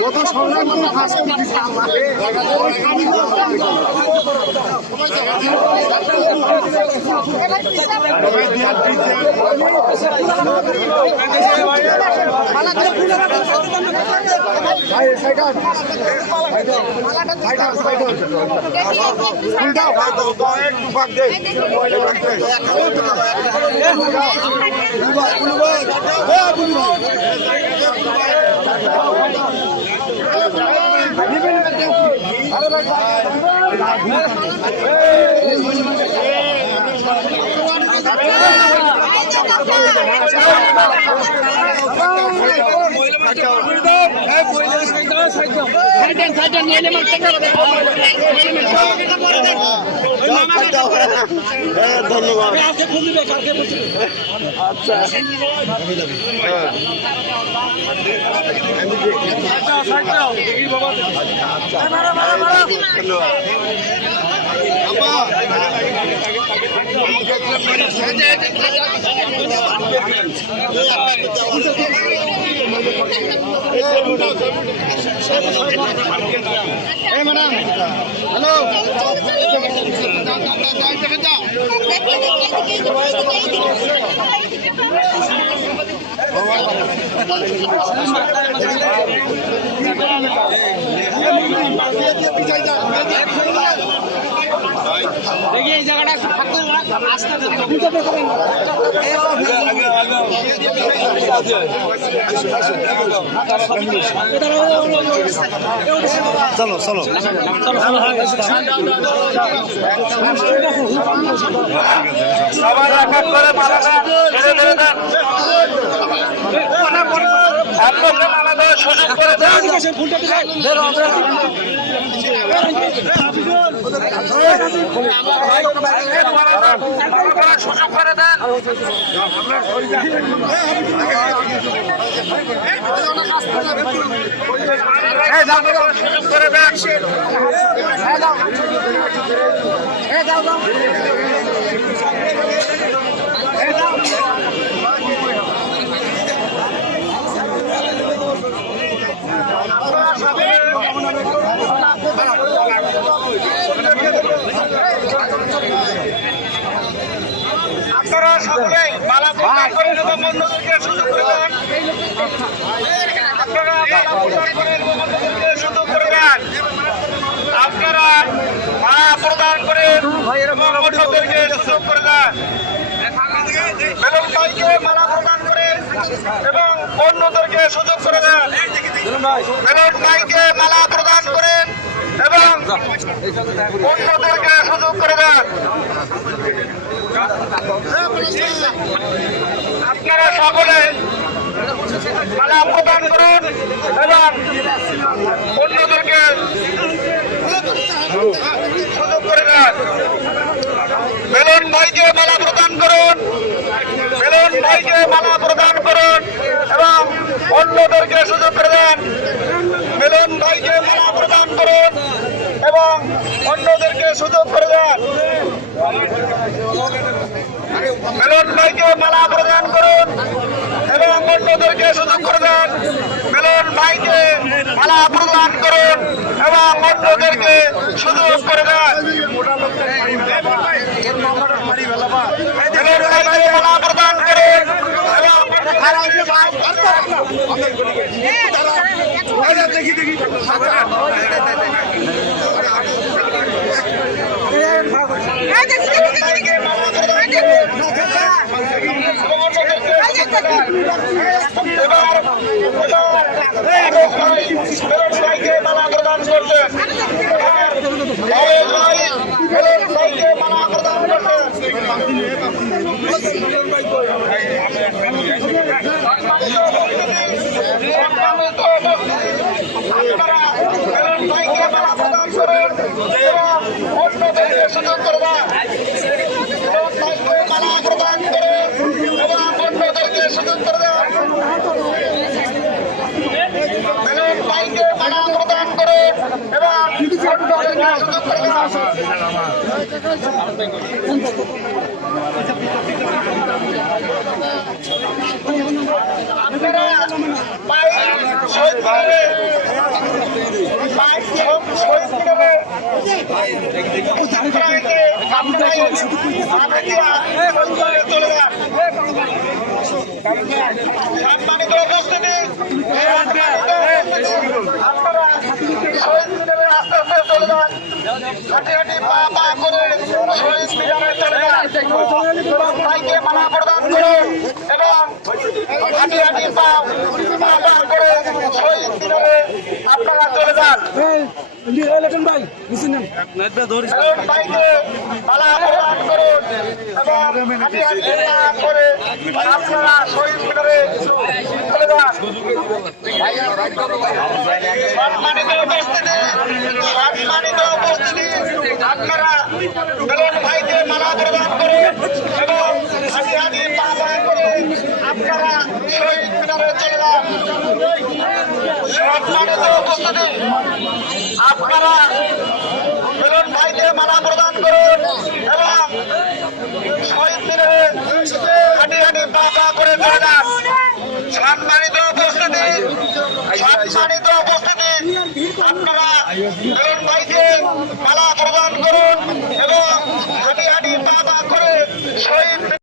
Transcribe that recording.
কত সংগ্রাম করে ফাঁস ধন্যবাদ। আচ্ছা ম্যাডাম হ্যালো দেখি এই জায়গাটা চলো চলো সুযোগ করে দেন সুযোগ করে দেন আপনারা সকলেই মালা প্রদান করে এবং অন্যদেরকে সুযোগ করে দেন। আপনারা মালা প্রদান করে এবং অন্যদেরকে সুযোগ করে দেন। আপনারা মালা প্রদান করে এবং অন্যদেরকে সুযোগ করে দেন। বেলুন ভাইকে মালা প্রদান করে এবং অন্যদেরকে সুযোগ করে দেন। বেলুন ভাইকে মালা প্রদান করে এবং অন্যদেরকে সুযোগ করে দেন। আপনারা সকলে মালা প্রদান করুন এবং অন্যদেরকে সুযোগ করে দেন। বেলুন ভাইকে মালা প্রদান করুন, বেলুন ভাইকে মালা প্রদান করুন এবং অন্যদেরকে সুযোগ করে দেন। বেলুন ভাইকে মালা প্রদান করুন এবং অন্যদেরকে সুযোগ করে দেন। বেলুন ভাইকে মালা প্রদান করুন এবং অন্যদেরকে সুযোগ করে দেন। বেলুন ভাইকে মালা প্রদান করুন এবং অন্যদেরকে সুযোগ করে দেন। বেলুন ভাইকে মালা প্রদান করুন এবং সুযোগ করবা মালা প্রদান করে এবং অন্যদেরকে সুযোগ করে দেওয়া বেলুন ভাইকে মালা প্রদান করে এবং অন্যদেরকে সুযোগ করে দেওয়া আপনারা শহীদ মিনারে শহীদ মিনারে সম্মানিত উপস্থিতি আপনারা শহীদ মিনারে আস্তে আস্তে চলে যান হাঁটি হাঁটি পা পা করে শহীদ মিনারে চলে যান ভাইকে মালা প্রদান করে এবং হাঁটি হাঁটি পা পা পা করে শহীদ মিনারে আপনারা চলে যান ভাই ভাইকে মালা প্রদান করুন এবং হাঁটি হাঁটি পা করে আপনারা শহীদ মিনারে চলে যান সম্মানিত উপস্থিতি আপনারা বেলুন ভাইকে মালা প্রদান করুন এবং হাঁটি হাঁটি পা পা করে আপনারা শহীদ মিনারে চলে যান সম্মানিত উপস্থিতি আপনারা বেলুন ভাইকে মালা প্রদান করুন এবং শহীদ মিনারে হাঁটি হাঁটি পা পা করে চলে যান সম্মানিত উপস্থিতি আপনারা বেলুন ভাইকে মালা প্রদান করুন